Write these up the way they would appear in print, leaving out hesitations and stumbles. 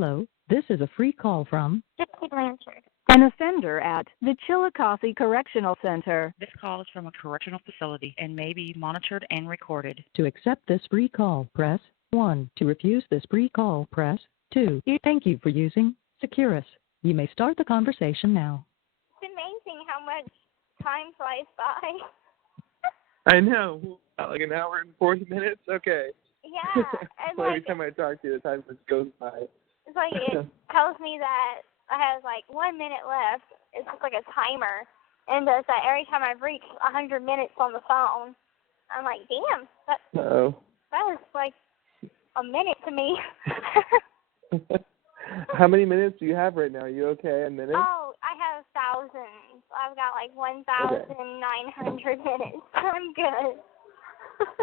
Hello, this is a free call from Gypsy Blanchard. an offender at the Chillicothe Correctional Center. This call is from a correctional facility and may be monitored and recorded. To accept this free call, press 1. To refuse this free call, press 2. Thank you for using Securus. You may start the conversation now. It's amazing how much time flies by. I know. Like an hour and 40 minutes? Okay. Yeah. And Every time I talk to you, the time just goes by. It's like it tells me that I have like 1 minute left. It's just like a timer. And does that every time I've reached 100 minutes on the phone. I'm like, damn, that was like a minute to me. How many minutes do you have right now? Are you okay? A minute? Oh, I have thousands. I've got like 1,900 minutes. I'm good.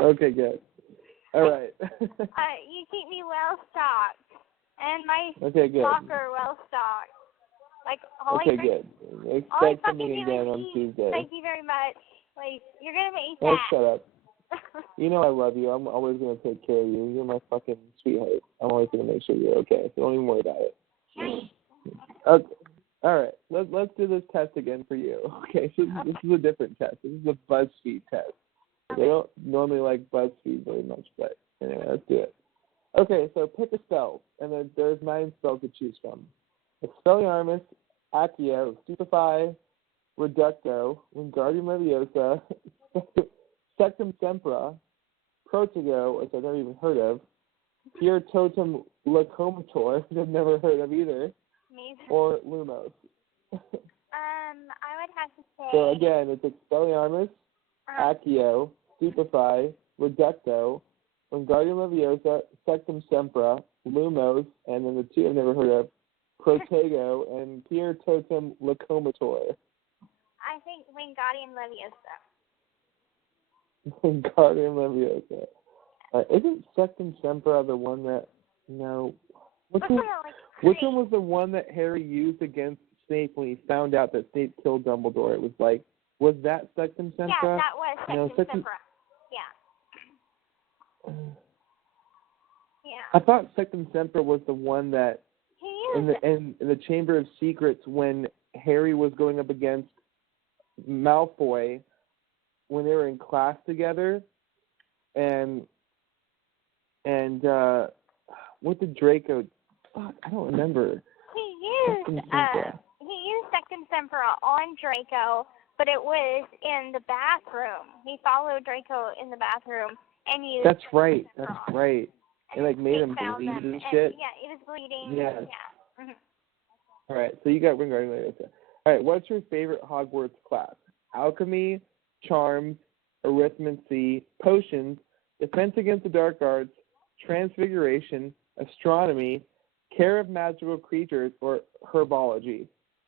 Okay, good. All right. You keep me well stocked. And my okay, good. locker well stocked. Like, okay, good. Expect something again on Tuesday. Thank you very much. Like, you're going to make me Oh, fat. shut up. You know I love you. I'm always going to take care of you. You're my fucking sweetheart. I'm always going to make sure you're okay. So don't even worry about it. Okay. All right. Let's do this test again for you. Okay. So this is a different test. This is a Buzzfeed test. They don't normally like Buzzfeed very much, but anyway, let's do it. Okay. So pick a spell, and then there's 9 spells to choose from: Expelliarmus, Accio, Stupefy, Reducto, Wingardium Leviosa, Sectum Sempra, Protego, which I've never even heard of, Pure Totem Locomotor, which I've never heard of either, or Lumos. I would have to say... So again, it's Expelliarmus, Accio, Stupefy, Reducto, Wingardium Leviosa, Sectum Sempra, Lumos, and then the 2 I've never heard of, Protego, and Pure Totem Locomotor. I think Wingardium Leviosa. Wingardium Leviosa. Isn't Sectum Sempra the one that... No. Which one was the one that Harry used against Snape when he found out that Snape killed Dumbledore? It was like... Was that Sectum Sempra? Yeah, that was Sectum Sempra. Yeah. I thought Sectum Sempra was the one that... In the Chamber of Secrets, when Harry was going up against Malfoy, when they were in class together, and what did Draco? Fuck, I don't remember. He used Sectum Sempra on Draco, but it was in the bathroom. He followed Draco in the bathroom and used. That's right. That's right. And like made him bleed and shit. Yeah, he was bleeding. Yeah. Mm-hmm. All right, so you got Wingardium Leviosa. All right, what's your favorite Hogwarts class? Alchemy, Charms, Arithmancy, Potions, Defense Against the Dark Arts, Transfiguration, Astronomy, Care of Magical Creatures, or Herbology?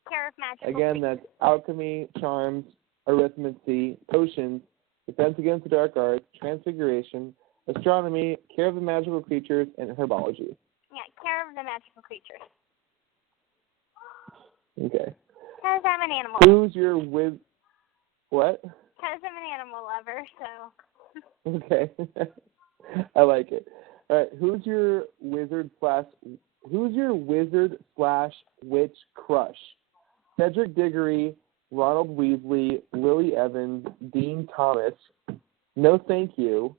Care of Magical Again, Creatures. that's Alchemy, Charms, Arithmancy, Potions, Defense Against the Dark Arts, Transfiguration, Astronomy, Care of the Magical Creatures, and Herbology. Yeah, Care of the Magical Creatures. Okay. Because I'm an animal. Who's your What? Because I'm an animal lover, so. Okay. I like it. All right. Who's your wizard / witch crush? Cedric Diggory, Ronald Weasley, Lily Evans, Dean Thomas, No Thank You,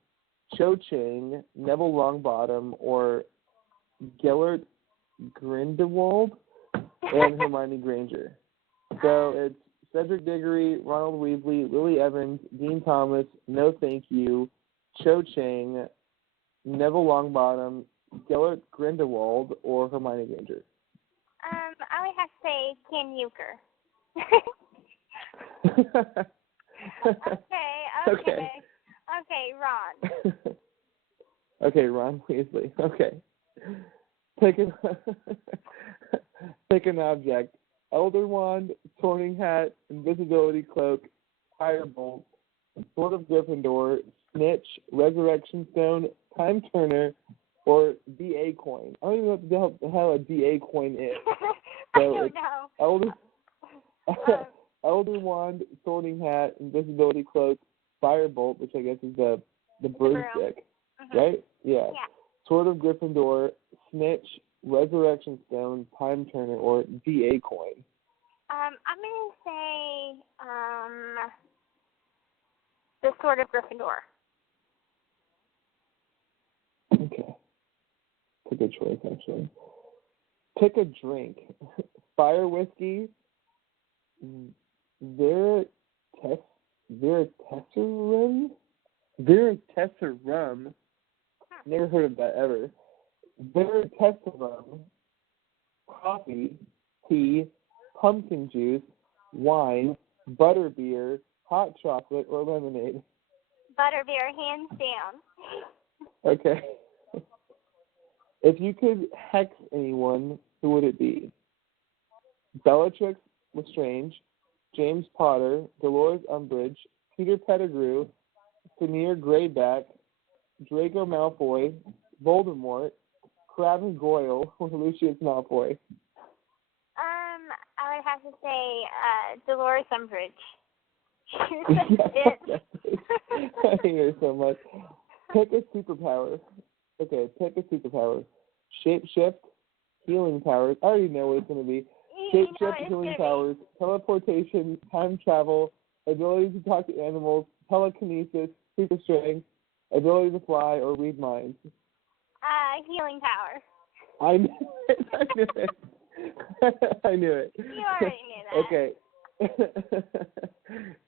Cho Chang, Neville Longbottom, or Gellert Grindelwald and Hermione Granger. So it's Cedric Diggory, Ronald Weasley, Lily Evans, Dean Thomas, No Thank You, Cho Chang, Neville Longbottom, Gellert Grindelwald, or Hermione Granger. I would have to say Ken Euchre. Okay, Ron. Okay, Ron Weasley. Okay. Pick an object. Elder Wand, Sorting Hat, Invisibility Cloak, Firebolt, Sword of Gryffindor, Snitch, Resurrection Stone, Time Turner, or DA Coin. I don't even know what the hell a DA Coin is. So I don't know. Elder Wand, Sorting Hat, Invisibility Cloak, Firebolt, which I guess is the broomstick, right? Yeah. Sword of Gryffindor, Snitch, Resurrection Stone, Time Turner, or DA coin? I'm gonna say the Sword of Gryffindor. Okay. It's a good choice, actually. Pick a drink. Fire whiskey, Veritesserum? Veritesserum? Never heard of that ever. Veritesserum, coffee, tea, pumpkin juice, wine, butterbeer, hot chocolate, or lemonade. Butterbeer, hands down. Okay. If you could hex anyone, who would it be? Bellatrix Lestrange, James Potter, Dolores Umbridge, Peter Pettigrew, Samir Greyback, Draco Malfoy, Voldemort, Crabbe and Goyle, or Lucius Malfoy. I would have to say Dolores Umbridge. I hate her so much. Pick a superpower. Okay, pick a superpower. Shapeshift, healing powers. I already know what it's going to be. Shapeshift, healing powers, teleportation, time travel, ability to talk to animals, telekinesis, super strength, ability to fly, or read minds. Healing power. I knew it. I knew it. You already knew that. Okay.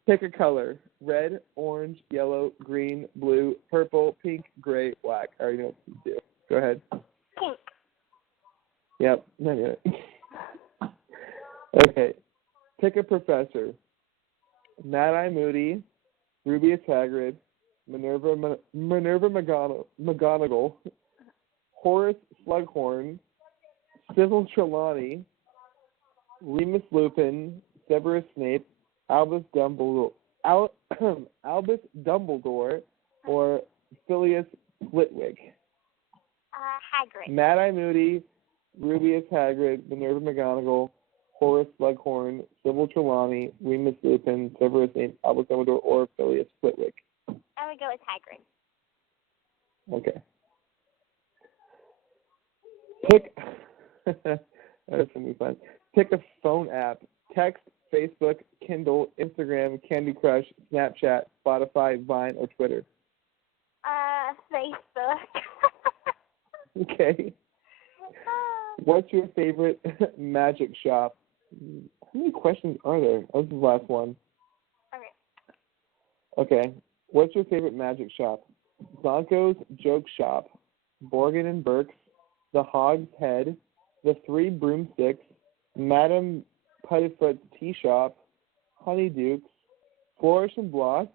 Pick a color. Red, orange, yellow, green, blue, purple, pink, gray, black. I already know what to do. Go ahead. Pink. Yep, I knew it. Okay. Pick a professor. Mad-Eye Moody, Rubeus Hagrid, Minerva McGonagall, Horace Slughorn, Sybil Trelawney, Remus Lupin, Severus Snape, Albus Dumbledore, or Phileas Flitwick. Hagrid. Mad-Eye Moody, Rubeus Hagrid, Minerva McGonagall, Horace Slughorn, Sybil Trelawney, Remus Lupin, Severus Snape, Albus Dumbledore, or Phileas Flitwick. I would go with Hagrid. Okay. Pick. That's gonna be fun. Pick a phone app. Text, Facebook, Kindle, Instagram, Candy Crush, Snapchat, Spotify, Vine, or Twitter. Facebook. Okay. What's your favorite magic shop? How many questions are there? Oh, this is the last one. Okay. What's your favorite magic shop? Zonko's Joke Shop, Borgin and Burke's, The Hog's Head, The Three Broomsticks, Madame Puttyfoot's Tea Shop, Honeyduke's, Flourish and Bloss,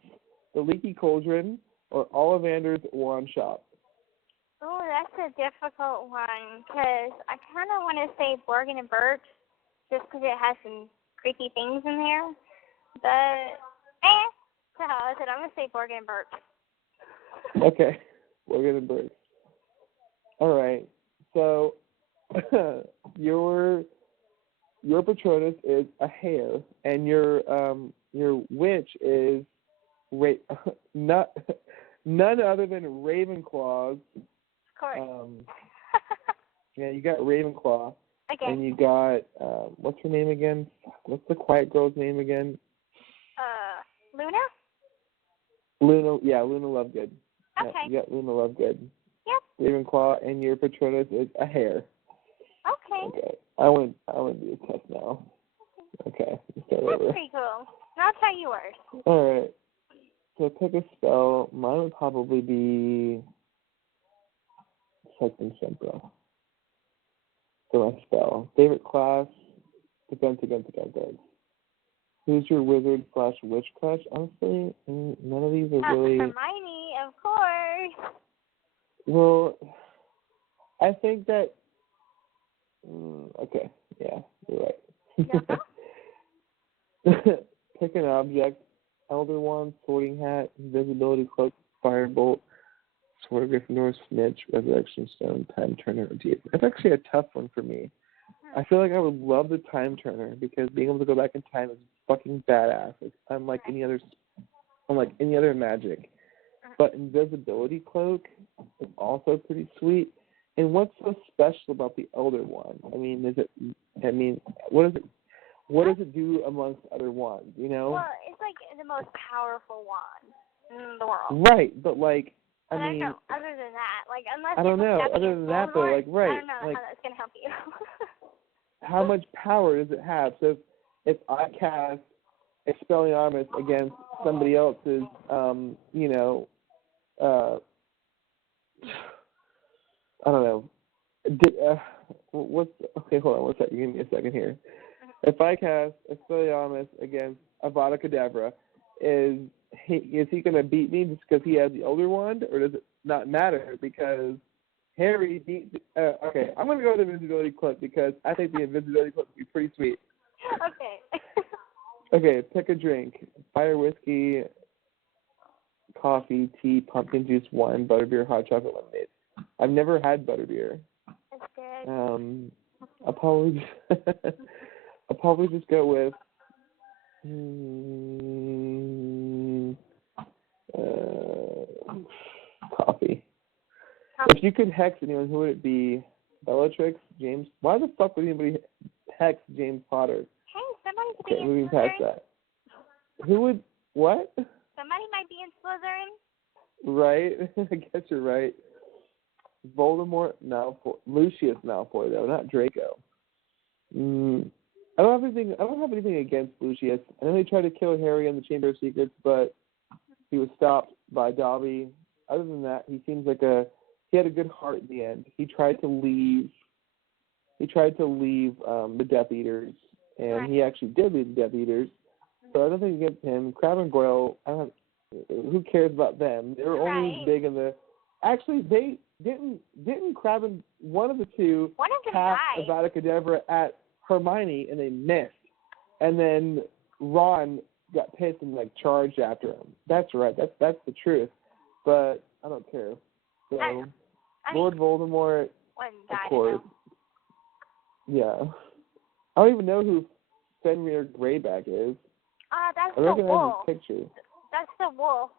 The Leaky Cauldron, or Ollivander's Wand Shop? Oh, that's a difficult one, because I kind of want to say Borgin and Burke, just because it has some creepy things in there. But, so I said I'm going to say Borgin and Burke. Okay, Borgin and Burke. All right, so your Patronus is a hare, and your witch is none other than Ravenclaws. Of course. Yeah, you got Ravenclaw. Okay. And you got what's her name again? What's the quiet girl's name again? Luna? Luna, yeah, Luna Lovegood. Okay. Yeah, you got Luna Lovegood. Yep. Ravenclaw, and your Patronus is a hare. Okay. Okay. I want to do a test now. Okay. Let's start That's over. pretty cool. I'll try yours. All right. So pick a spell. Mine would probably be something simple. For my spell. Favorite class? Defense against guards. Who's your wizard/witch crush? Honestly, none of these are really. Hermione, of course. Well, I think that. Okay, yeah, you're right. Pick an object: Elder Wand, Sorting Hat, Invisibility Cloak, Firebolt, Sword of Gryffindor, Snitch, Resurrection Stone, Time Turner, or Deep. That's actually a tough one for me. I feel like I would love the Time Turner because being able to go back in time is fucking badass. It's unlike any other magic. But Invisibility Cloak is also pretty sweet. And what's so special about the elder one? I mean, what does it do amongst other wands, you know? Well, it's like the most powerful wand in the world. Right, but like, I mean, don't know, other than that, like, unless I don't know. Other than that, though, like, right, I don't know like, how that's gonna help you. how much power does it have? So if I cast Expelliarmus against somebody else's, you know, I don't know. Okay, hold on one second. Give me a second here. If I cast Expelliarmus against Avada Kedavra, is he going to beat me just because he has the older wand, or does it not matter because Harry beat? Okay, I'm going to go with the invisibility cloak because I think the invisibility cloak would be pretty sweet. Okay. Okay, pick a drink: fire whiskey, coffee, tea, pumpkin juice, wine, butterbeer, hot chocolate, lemonade. I've never had butterbeer. That's good. I'll probably just go with coffee. If you could hex anyone, who would it be? Bellatrix? James? Why the fuck would anybody hex James Potter? Hey, somebody could Okay, be in moving past Slytherin. that. Who would, what? Somebody might be in Slytherin. Right? I guess you're right. Voldemort, Lucius Malfoy, though, not Draco. I don't have anything against Lucius. I know he tried to kill Harry in the Chamber of Secrets, but he was stopped by Dobby. Other than that, he seems like he had a good heart in the end. He tried to leave the Death Eaters, and he actually did leave the Death Eaters. So I don't think against him. Crabbe and Goyle, who cares about them? They were only big in the. Actually, they didn't Crabbe and one of the two cast Avada Kedavra at Hermione, and they missed. And then Ron got pissed and like charged after him. That's right. That's the truth. But I don't care. So Lord Voldemort, of course. Yeah. I don't even know who Fenrir Greyback is. That's I the recognize wolf. his picture. That's the wolf.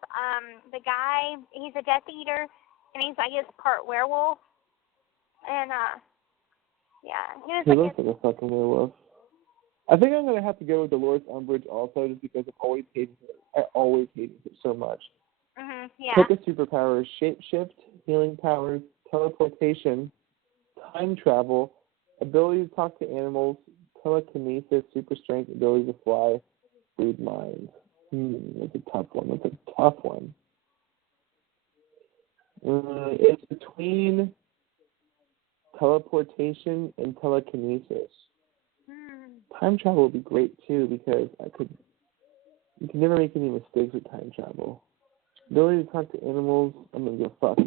The guy, he's a Death Eater, and he's, I guess, part werewolf. And, yeah. He looks like a fucking werewolf. I think I'm going to have to go with Dolores Umbridge also, just because I've always hated her. I always hated her so much. Yeah. Pick a superpower: shapeshift, healing powers, teleportation, time travel, ability to talk to animals, telekinesis, super strength, ability to fly, read minds. That's a tough one. It's between teleportation and telekinesis. Time travel would be great too because you can never make any mistakes with time travel. Ability to talk to animals, I'm gonna go fuck.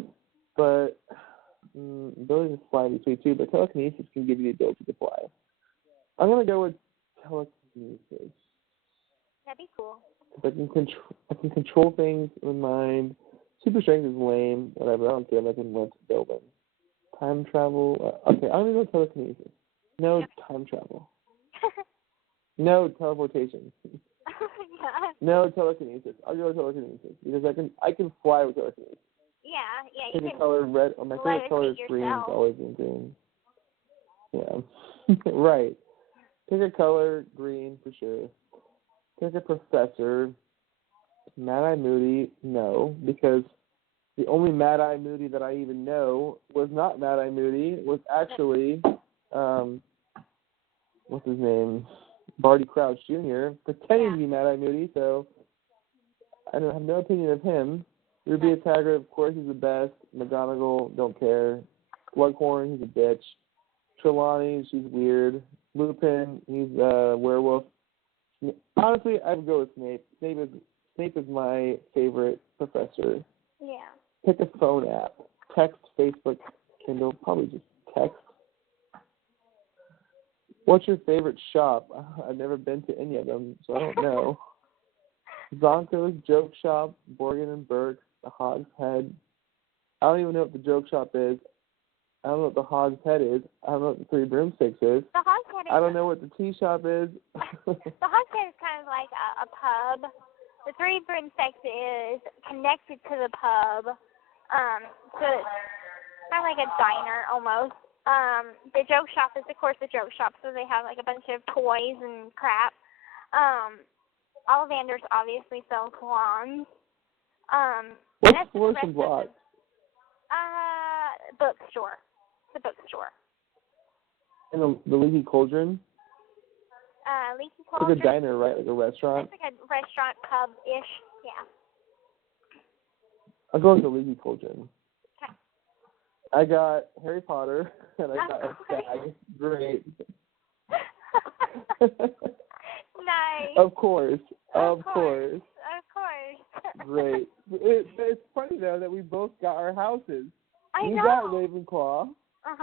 But ability to fly would be sweet too. But telekinesis can give you the ability to fly. I'm gonna go with telekinesis. That'd be cool. I can control things in mind. Super strength is lame. Whatever. I don't care. I can lift buildings. Time travel. Okay, I'm gonna go telekinesis. No time travel. No teleportation. No telekinesis. I'll go with telekinesis because I can fly with telekinesis. Yeah. Pick a color red. My favorite color is green. It's always been green. Yeah. Right. Pick a color, green for sure. Pick a professor. Mad-Eye Moody, no, because the only Mad-Eye Moody that I even know was not Mad-Eye Moody. Was actually, what's his name? Barty Crouch Jr. pretending to be Mad-Eye Moody, so I have no opinion of him. Ruby Taggart, of course, he's the best. McGonagall, don't care. Slughorn, he's a bitch. Trelawney, she's weird. Lupin, he's a werewolf. Honestly, I'd go with Snape. Snape is my favorite professor. Yeah. Pick a phone app. Text, Facebook, Kindle, probably just text. What's your favorite shop? I've never been to any of them, so I don't know. Zonko's Joke Shop, Borgin and Burke, the Hog's Head. I don't even know what the Joke Shop is. I don't know what the Hog's Head is. I don't know what the Three Broomsticks is. The Hog's Head is... I don't know what the Tea Shop is. The Hog's Head is kind of like a pub. The Three Broomsticks is connected to the pub. So kind of like a diner almost. The joke shop is, of course, the joke shop, so they have like a bunch of toys and crap. Ollivanders obviously sells wands. What's Floors and Blocks? Bookstore. The bookstore. And the Leaky Cauldron? Leaky Cauldron. It's like a diner, right? Like a restaurant? It's like a restaurant, pub-ish, yeah. I'll go with the Leaky Cauldron. Okay. I got Harry Potter, and I got a stag. Great. Nice. Of course. Of course. Great. It's funny, though, that we both got our houses. I you know. got Ravenclaw,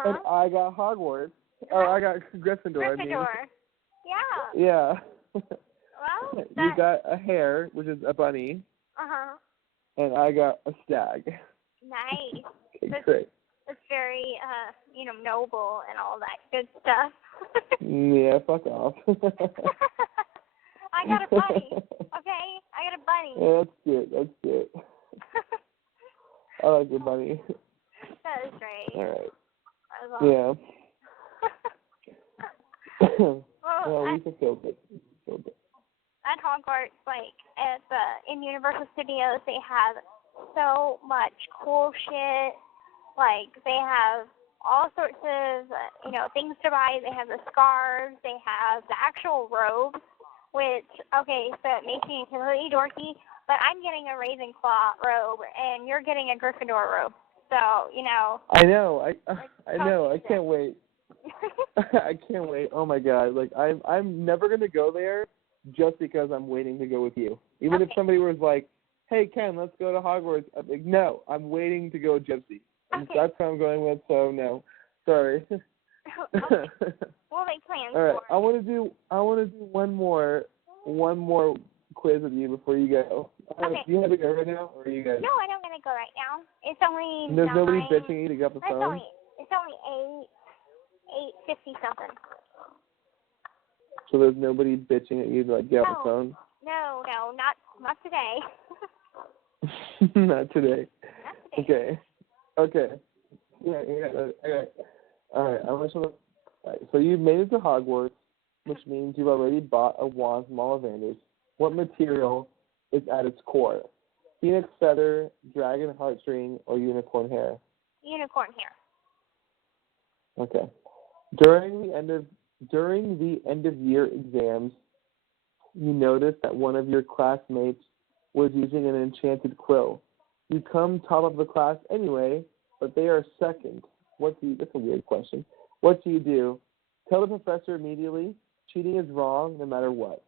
and I got Hogwarts. Or I got Gryffindor, I mean. Yeah. Yeah. Well, you got a hare, which is a bunny. And I got a stag. Nice. Okay, great. It's very, noble and all that good stuff. Yeah, fuck off. I got a bunny. Okay? I got a bunny. Yeah, that's cute. I like your bunny. That is great. All right. I love it. Well, we fulfilled it. At Hogwarts, in Universal Studios, they have so much cool shit. Like, they have all sorts of, things to buy. They have the scarves. They have the actual robes, which, okay, so it makes me completely dorky, but I'm getting a Ravenclaw robe, and you're getting a Gryffindor robe. So, I know. I know. I can't wait. I can't wait. Oh my god! Like I'm never gonna go there just because I'm waiting to go with you. Even if somebody was like, "Hey Ken, let's go to Hogwarts," I'm like, "No, I'm waiting to go with Gypsy." That's who I'm going with. So no, sorry. Okay. We'll make plans. All right. I want to do one more quiz with you before you go. Okay. Do you have to go right now, or are you guys? No, I don't gotta go right now. It's only And there's 9. nobody bitching you to get off the phone. It's only 8:50 something. So there's nobody bitching at you to get off the phone? No, not today. Not today. Okay. Yeah. All right. So you've made it to Hogwarts, which means you've already bought a wand from Ollivanders. What material is at its core? Phoenix feather, dragon heartstring, or unicorn hair? Unicorn hair. Okay. During the end of year exams, you notice that one of your classmates was using an enchanted quill. You come top of the class anyway, but they are second. That's a weird question. What do you do? Tell the professor immediately. Cheating is wrong no matter what.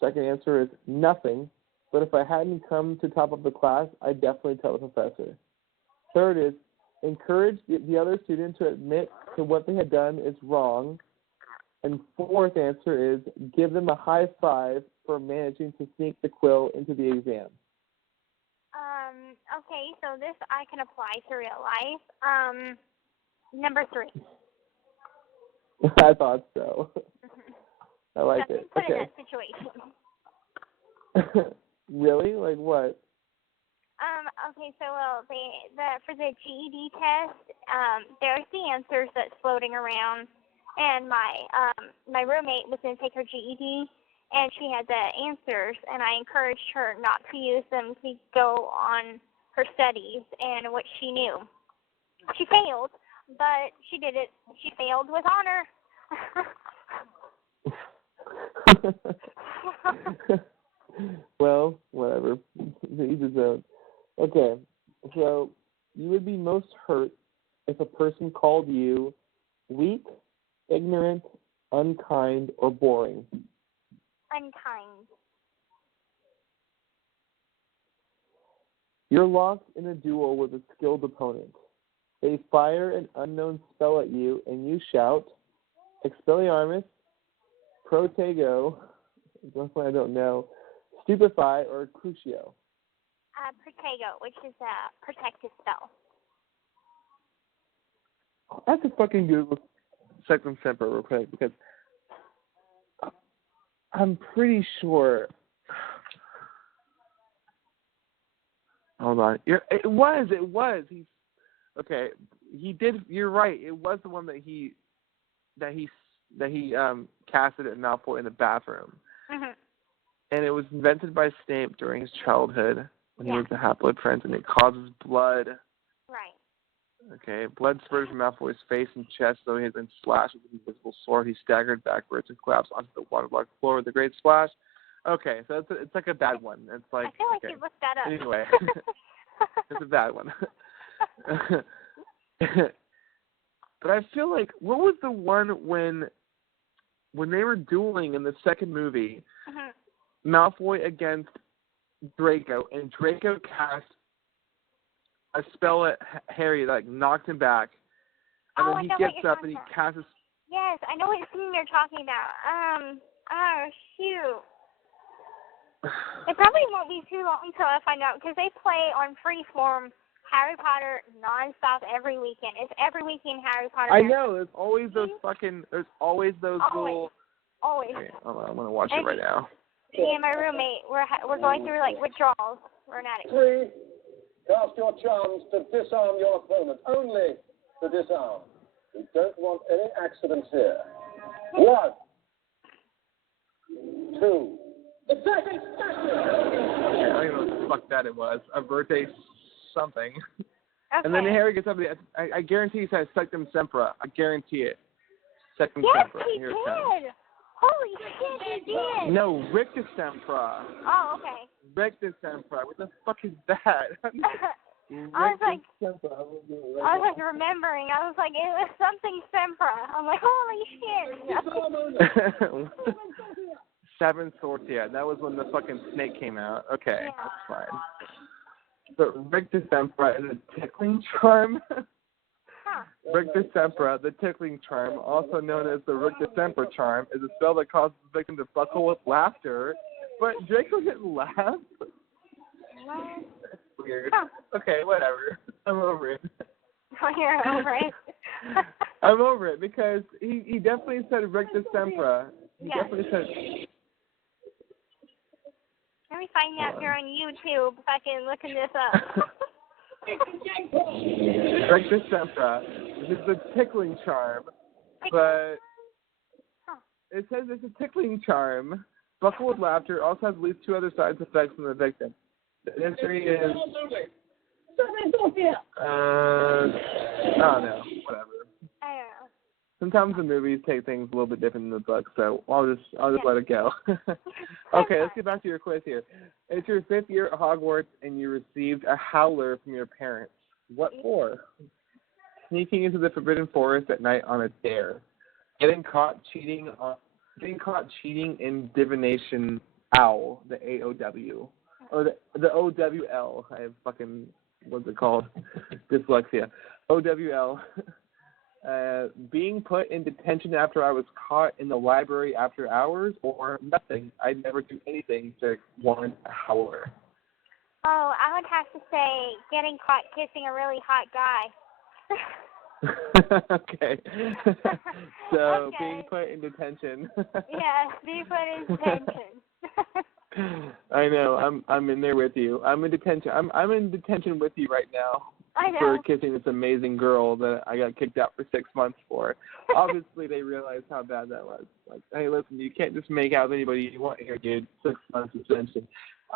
Second answer is nothing, but if I hadn't come to top of the class, I'd definitely tell the professor. Third is encourage the other student to admit to what they had done is wrong. And fourth answer is give them a high five for managing to sneak the quill into the exam. Okay, so this I can apply to real life. Number 3. I thought so. I like it. Put Okay. in that situation. Really? Like what? Okay, so for the GED test, there's the answers that's floating around, and my roommate was going to take her GED, and she had the answers, and I encouraged her not to use them to go on her studies and what she knew. She failed, but she did it. She failed with honor. Well, whatever. Each his own. Okay, so you would be most hurt if a person called you weak, ignorant, unkind, or boring. Unkind. You're locked in a duel with a skilled opponent. They fire an unknown spell at you, and you shout, Expelliarmus, Protego, that's one I don't know, Stupefy, or Crucio. Protego, which is a protective spell. I have to fucking Google Second Semper real quick, because I'm pretty sure. Hold on. It was. Okay. he did. You're right. It was the one that he casted at Malfoy in the bathroom. Mhm. And it was invented by Snape during his childhood when he was the Half-Blood Prince, and it causes blood. Right. Okay, blood spurted from Malfoy's face and chest, so he had been slashed with an invisible sword. He staggered backwards and collapsed onto the waterlogged floor with a great splash. Okay, so it's like a bad one. It's like, I feel like you looked that up. Anyway, it's a bad one. But I feel like, what was the one when they were dueling in the second movie, Malfoy against Draco, and Draco cast a spell at Harry that knocked him back, and then he gets up and he casts. Yes, I know what scene you're talking about. Oh shoot! It probably won't be too long until I find out, because they play on Freeform Harry Potter nonstop every weekend. It's every weekend Harry Potter. I know. There's always those little. Always. Okay, I'm gonna watch it right now. Me and my roommate, we're going through like withdrawals. We're not. 3. Cast your charms to disarm your opponent. Only to disarm. We don't want any accidents here. 1, 2. Okay, I don't even know what the fuck that it was. A birthday something. Okay. And then Harry gets up. I guarantee he says Sectum Sempra. I guarantee it. Sectum Sempra. Yes, he Here it did. comes. Holy shit, he did. No, Rictus Sempra. Oh, okay. Rictus Sempra. What the fuck is that? I was like remembering. I was like, it was something Sempra. I'm like, holy shit. Seven Sortia. That was when the fucking snake came out. Okay, that's fine. But Rictus Sempra is a tickling charm. Rictus Sempra, the tickling charm, also known as the Rictus Sempra charm, is a spell that causes the victim to buckle with laughter. But Draco didn't laugh. That's weird. Okay, whatever. I'm over it. Oh, you're over it. I'm over it because he definitely said Rictus Sempra. He definitely said. Let me find out if you're on YouTube if I can look this up. Rictus Sempra. This is a tickling charm, but it says it's a tickling charm. Buckle with laughter also has at least 2 other side effects from the victim. The history is. I don't know. Whatever. I don't know. Sometimes the movies take things a little bit different than the book, so I'll just let it go. Okay, let's get back to your quiz here. It's your 5th year at Hogwarts, and you received a howler from your parents. What for? Sneaking into the Forbidden Forest at night on a dare. Getting caught cheating in divination owl, the AOW, or the OWL. I have fucking, what's it called? Dyslexia. OWL. Being put in detention after I was caught in the library after hours, or nothing. I'd never do anything to warrant a howler. Oh, I would have to say getting caught kissing a really hot guy. Okay. So being put in detention. Yes, being put in detention. I know. I'm in there with you. I'm in detention. I'm in detention with you right now. I know. For kissing this amazing girl that I got kicked out for 6 months for. Obviously, they realized how bad that was. Like, hey, listen, you can't just make out with anybody you want here, dude. 6 months suspension.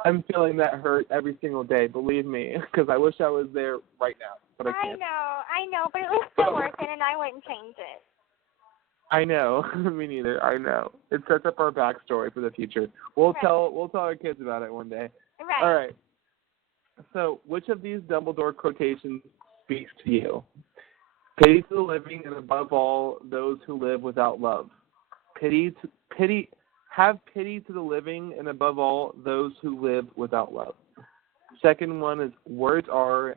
I'm feeling that hurt every single day, believe me, because I wish I was there right now, but I can't. I know, but it was still worth it, and I wouldn't change it. I know. Me neither. I know. It sets up our backstory for the future. We'll tell our kids about it one day. Right. All right. So, which of these Dumbledore quotations speaks to you? Pity to the living, and above all, those who live without love. Have pity to the living, and above all, those who live without love. Second one is, words are,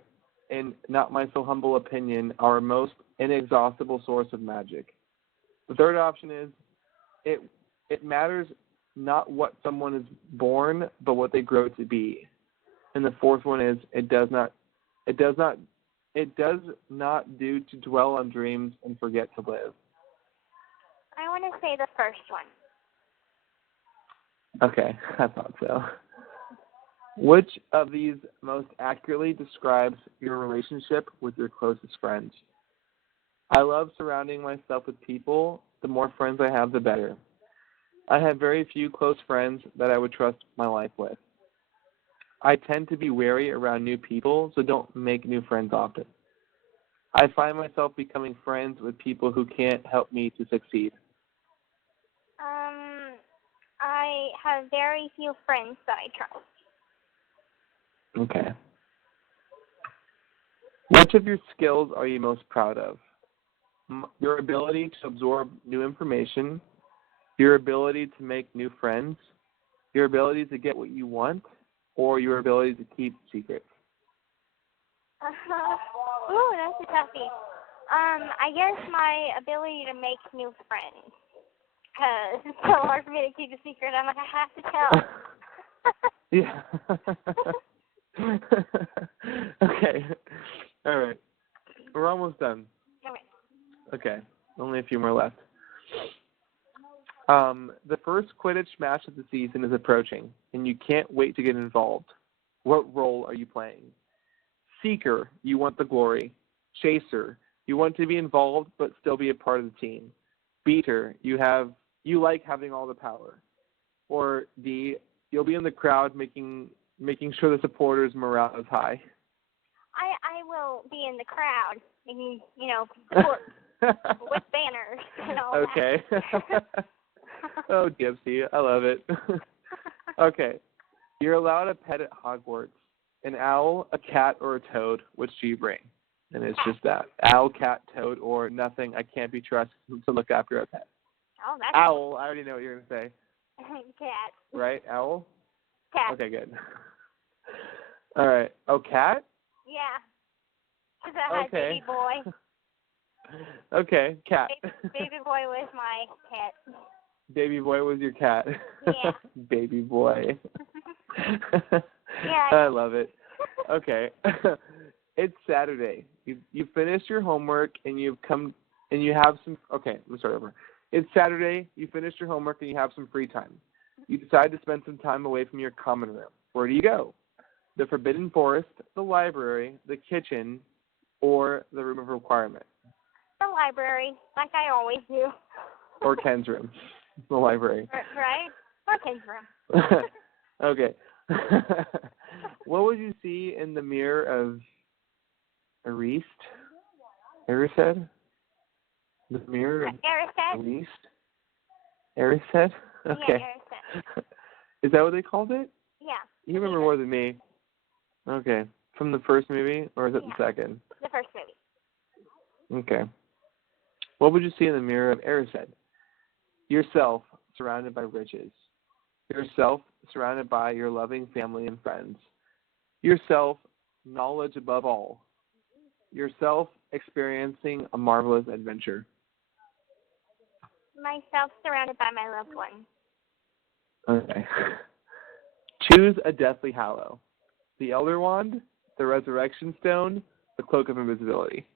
in not my so humble opinion, our most inexhaustible source of magic. The third option is, it matters not what someone is born, but what they grow to be. And the fourth one is, it does not do to dwell on dreams and forget to live. I want to say the first one. Okay, I thought so. Which of these most accurately describes your relationship with your closest friend? I love surrounding myself with people. The more friends I have, the better. I have very few close friends that I would trust my life with. I tend to be wary around new people, so don't make new friends often. I find myself becoming friends with people who can't help me to succeed. I have very few friends that I trust. Okay. Which of your skills are you most proud of? Your ability to absorb new information, your ability to make new friends, your ability to get what you want, or your ability to keep secrets? Ooh, that's a toughie. I guess my ability to make new friends. Because it's so hard for me to keep a secret. I'm like, I have to tell. Yeah. Okay. All right. We're almost done. Okay. Only a few more left. The first Quidditch match of the season is approaching, and you can't wait to get involved. What role are you playing? Seeker, you want the glory. Chaser, you want to be involved but still be a part of the team. Beater, you like having all the power. Or D, you'll be in the crowd making sure the supporters' morale is high. I will be in the crowd, making, support with banners and all okay. that. Oh, Gypsy, I love it. Okay. You're allowed a pet at Hogwarts. An owl, a cat, or a toad. Which do you bring? And it's just that. Owl, cat, toad, or nothing. I can't be trusted to look after a pet. Oh, that's owl. I already know what you're going to say. Cat. Right? Owl? Cat. Okay, good. All right. Oh, cat? Yeah. Because I had Okay. Baby Boy. Okay, cat. Baby Boy was my cat. Baby Boy was your cat. Yeah. Baby Boy. Yeah. I love it. Okay. It's Saturday. You finished your homework and you have some. Okay, let me start over. It's Saturday. You finished your homework and you have some free time. You decide to spend some time away from your common room. Where do you go? The Forbidden Forest, the library, the kitchen, or the room of requirement? The library, like I always do. Or Ken's room. The library. Right? Or Ken's room. Okay. What would you see in the mirror of Erised? The mirror of Erised? Erised? Okay. Yeah, Erised. Is that what they called it? Yeah. You remember more than me. Okay. From the first movie, or is it the second? The first movie. Okay. What would you see in the mirror of Erised? Yourself surrounded by riches. Yourself surrounded by your loving family and friends. Yourself, knowledge above all. Yourself experiencing a marvelous adventure. Myself surrounded by my loved one. Okay. Choose a Deathly Hallow. The Elder Wand, the Resurrection Stone, the Cloak of Invisibility.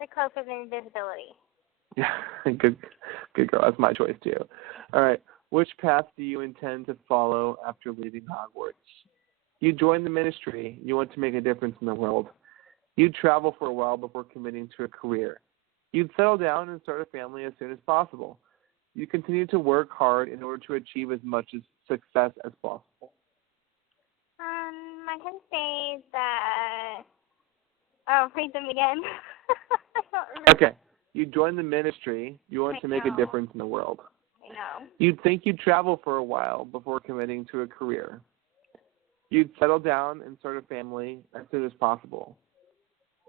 The Cloak of Invisibility. Yeah, good girl. That's my choice too. All right. Which path do you intend to follow after leaving Hogwarts? You join the ministry. You want to make a difference in the world. You'd travel for a while before committing to a career. You'd settle down and start a family as soon as possible. You continue to work hard in order to achieve as much success as possible. I can say that. Oh, read them again. I don't remember. Okay. You join the ministry. You want to make a difference in the world. I know. You'd think you'd travel for a while before committing to a career. You'd settle down and start a family as soon as possible.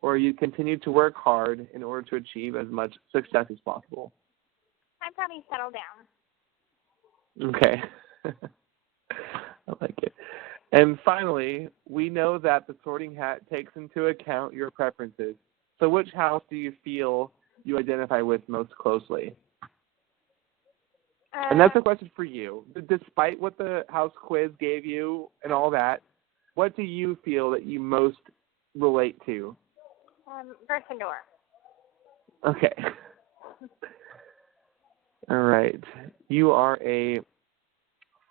Or you'd continue to work hard in order to achieve as much success as possible. I'd probably settle down. Okay. I like it. And finally, we know that the Sorting Hat takes into account your preferences. So which house do you feel you identify with most closely? And that's a question for you. Despite what the house quiz gave you and all that, what do you feel that you most relate to? Gryffindor. Okay. All right. You are a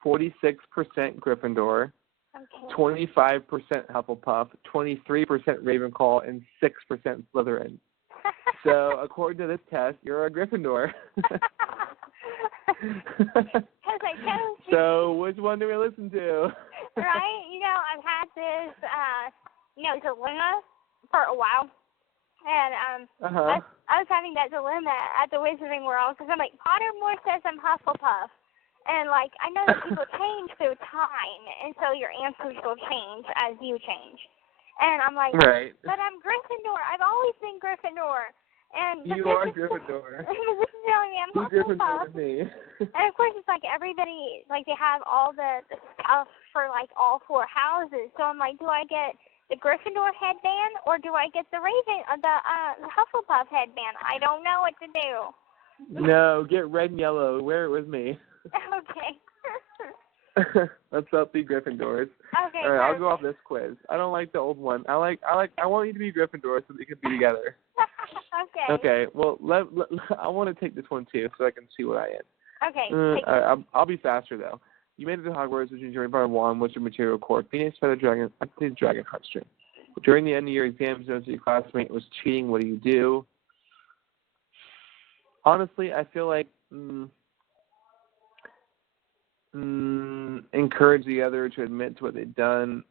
46% Gryffindor, Okay. 25% Hufflepuff, 23% Ravenclaw, and 6% Slytherin. So, according to this test, you're a Gryffindor. Because I chose to. So, which one do we listen to? Right? You know, I've had this, dilemma for a while. And I was having that dilemma at the Wizarding World because I'm like, Pottermore says I'm Hufflepuff. And, like, I know that people change through time, and so your answers will change as you change. And I'm like, right. But I'm Gryffindor. I've always been Gryffindor. And you are Gryffindor. This is telling me I'm Gryffindor Hufflepuff. with me. And, of course, it's like everybody, like, they have all the stuff for, like, all 4 houses. So I'm like, do I get the Gryffindor headband or do I get the Hufflepuff headband? I don't know what to do. No, get red and yellow. Wear it with me. Okay. Let's all be Gryffindors. Okay. All right, I'll go off this quiz. I don't like the old one. I want you to be Gryffindor so we can be together. Okay. Okay. Well, I want to take this one too so I can see what I am. Okay. I'll be faster though. You made it to Hogwarts, which is joined by wand, which is material core, Phoenix, feather, dragon, I think dragon heartstring. During the end of your exams, notice your classmate was cheating. What do you do? Honestly, I feel like encourage the other to admit to what they've done.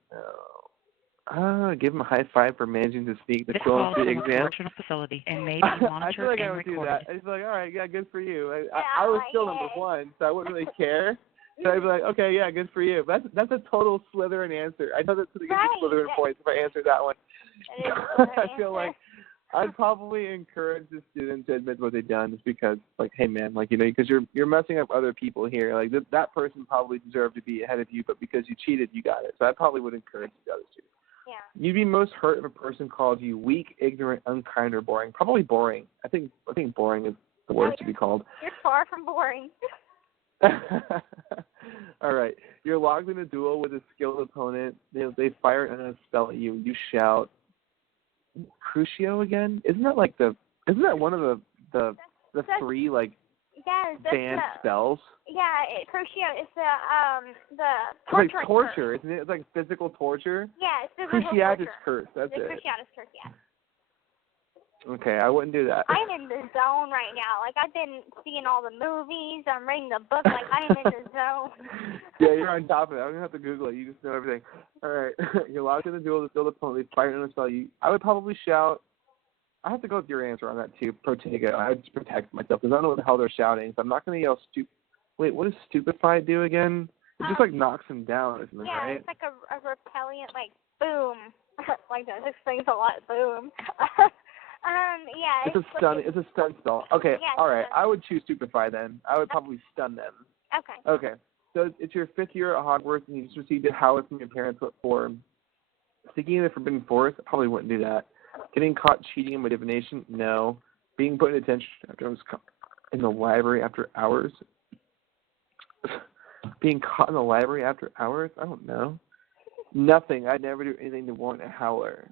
Give them a high five for managing to sneak the quill through the exam. Correctional facility and maybe monitored I feel like and I would recorded. do that. I just feel like, all right, yeah, good for you. I was still number 1, so I wouldn't really care. So I'd be like, okay, yeah, good for you. But that's a total Slytherin answer. I know that's going to give me Slytherin points if I answer that one. I feel like I'd probably encourage the student to admit what they've done, just because, like, hey man, like, because you're messing up other people here. Like that person probably deserved to be ahead of you, but because you cheated, you got it. So I probably would encourage the other students. Yeah. You'd be most hurt if a person called you weak, ignorant, unkind, or boring. Probably boring. I think boring is the worst to be called. You're far from boring. All right. You're locked in a duel with a skilled opponent. They fire a spell at you. You shout, Crucio again? Isn't that one of the 3 like banned spells? Yeah, Crucio is the torture. It's like torture, isn't it? It's like physical torture. Yeah, it's physical Cruciatus torture. curse. That's the it. Cruciatus curse. Yeah. Okay, I wouldn't do that. I'm in the zone right now. Like, I've been seeing all the movies. I'm reading the book. Like, I'm in the zone. Yeah, you're on top of it. I don't even have to Google it. You just know everything. All right. You're locked in the duel with the skilled opponent. They fire on a spell. I would probably shout. I have to go with your answer on that, too. Protego. I would just protect myself because I don't know what the hell they're shouting. So I'm not going to yell Wait, what does stupefy do again? It just, like, knocks them down, isn't it, right? Yeah, it's like a repellent, like, boom. Like, that explains a lot. Boom. Yeah. It's a stun spell. Okay, yeah, all right. I would choose stupefy then. I would probably stun them. Okay. Okay. So it's your 5th year at Hogwarts, and you just received a house from your parents. What for? Sticking in the Forbidden Forest? I probably wouldn't do that. Getting caught cheating in my divination? No. Being put in detention after I was caught in the library after hours? Being caught in the library after hours? I don't know. Nothing. I'd never do anything to warrant a howler.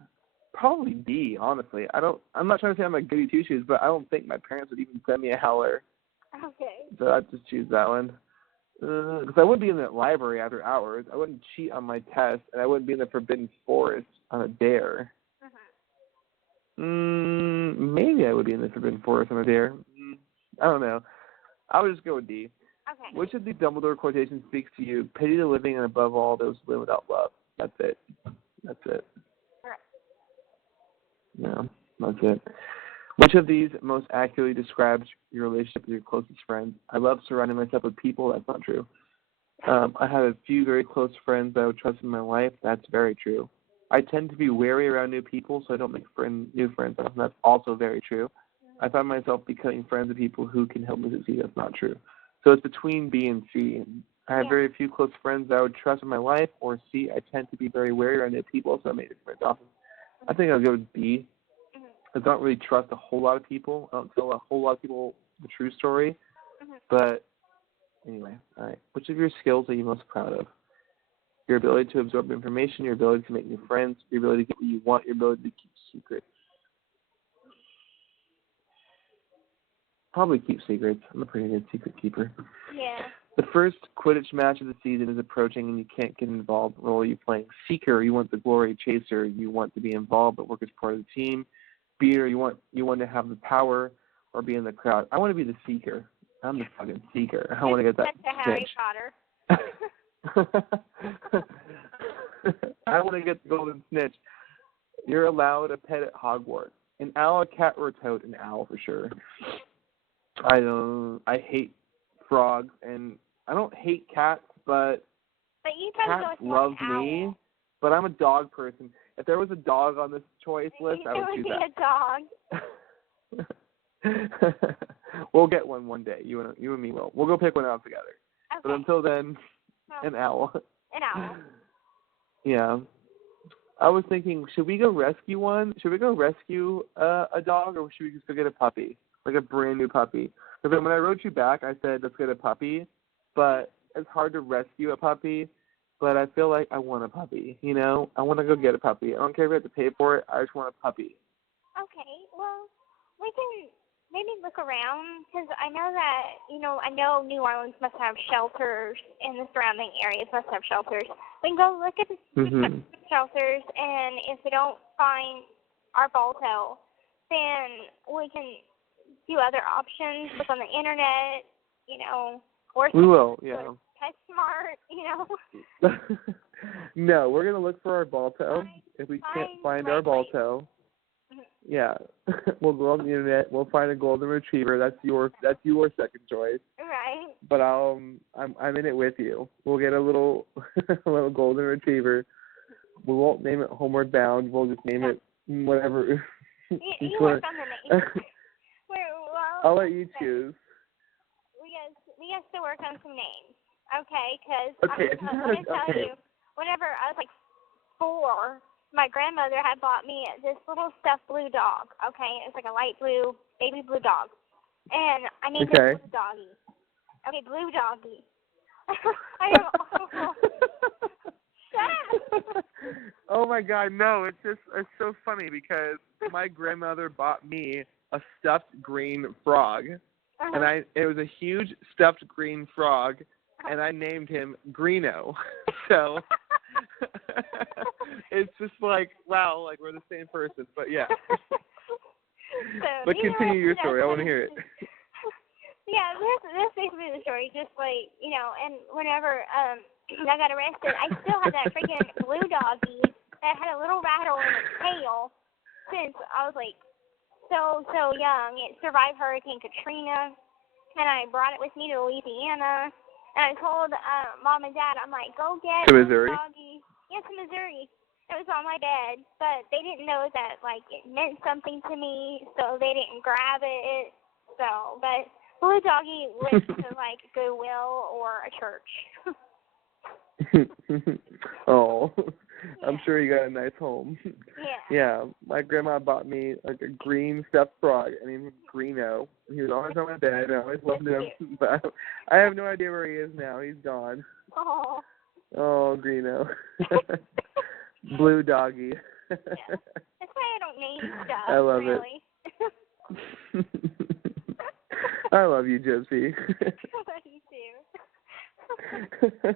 Probably B, honestly. I'm not trying to say I'm a goody two-shoes, but I don't think my parents would even send me a howler. Okay. So I'd just choose that one. Because I wouldn't be in the library after hours. I wouldn't cheat on my test, and I wouldn't be in the Forbidden Forest on a dare. Maybe I would be in the Forbidden Forest on a dare. I don't know. I would just go with D. Okay. Which of these Dumbledore quotations speaks to you? Pity the living, and above all, those who live without love. That's it. No, that's it. Which of these most accurately describes your relationship with your closest friends? I love surrounding myself with people. That's not true. I have a few very close friends that I would trust in my life. That's very true. I tend to be wary around new people, so I don't make new friends. That's also very true. I find myself becoming friends with people who can help me succeed. That's not true. So it's between B and C. I have very few close friends that I would trust in my life, or C, I tend to be very wary around new people, so I make new friends often. I think I'll go with B. I don't really trust a whole lot of people. I don't tell a whole lot of people the true story. But anyway, all right. Which of your skills are you most proud of? Your ability to absorb information, your ability to make new friends, your ability to get what you want, your ability to keep secrets. Probably keep secrets. I'm a pretty good secret keeper. Yeah. The first Quidditch match of the season is approaching and you can't get involved. What role are you playing? Seeker, you want the glory. Chaser, you want to be involved but work as part of the team. be, or you want to have the power or be in the crowd. I want to be the seeker. I'm the fucking seeker. I want to get that Harry Potter. I want to get the golden snitch. You're allowed a pet at Hogwarts. An owl, a cat, or a toad? An owl for sure. I hate frogs, and I don't hate cats, but you cats love me. But I'm a dog person. If there was a dog on this choice list, I would choose that. It would be a dog. We'll get one day. You and me will. We'll go pick one out together. Okay. But until then, an owl. An owl. Yeah. I was thinking, should we go rescue one? Should we go rescue a dog, or should we just go get a puppy? Like a brand new puppy? Because when I wrote you back, I said, let's get a puppy. But it's hard to rescue a puppy. But I feel like I want a puppy, you know? I want to go get a puppy. I don't care if I have to pay for it. I just want a puppy. Okay, well, we can maybe look around, because I know that, I know New Orleans must have shelters, and the surrounding areas must have shelters. We can go look at the shelters, and if we don't find our Balto, then we can do other options, look on the internet, or we will, yeah. PetSmart, No, we're going to look for our Balto. If we can't find our Balto, yeah, we'll go on the internet. We'll find a golden retriever. That's your second choice. Right. But I'm in it with you. We'll get a little golden retriever. We won't name it Homeward Bound. We'll just name it whatever. You work on the name. I'll let you choose. We have to work on some names, okay? Because I'm going to tell you, whenever I was like 4, my grandmother had bought me this little stuffed blue dog, okay? It's like a light blue, baby blue dog. And I named it Blue Doggy. Okay, Blue Doggy. I am Shut up. Oh my God, no, it's so funny because my grandmother bought me a stuffed green frog. And it was a huge stuffed green frog, and I named him Greeno. So it's just like, wow, like we're the same person. But yeah. But continue your story. I want to hear it. Yeah, that's basically the story. Just like, and whenever I got arrested, I still had that freaking blue doggy that had a little rattle in its tail since I was like so young. It survived Hurricane Katrina, and I brought it with me to Louisiana, and I told Mom and Dad, I'm like, go get to Missouri. Doggy. Yeah, to Missouri. It was on my bed, but they didn't know that like it meant something to me, so they didn't grab it. So, but Blue Doggy went to like Goodwill or a church. Oh, yeah. I'm sure you got a nice home. Yeah. Yeah, my grandma bought me like a green stuffed frog. I mean, Greeno. He was always on my bed. I always loved him, but I have no idea where he is now. He's gone. Oh, Greeno. Blue Doggy. Yeah. That's why I don't name stuff. I love really. it. I love you, Gypsy. I love you too.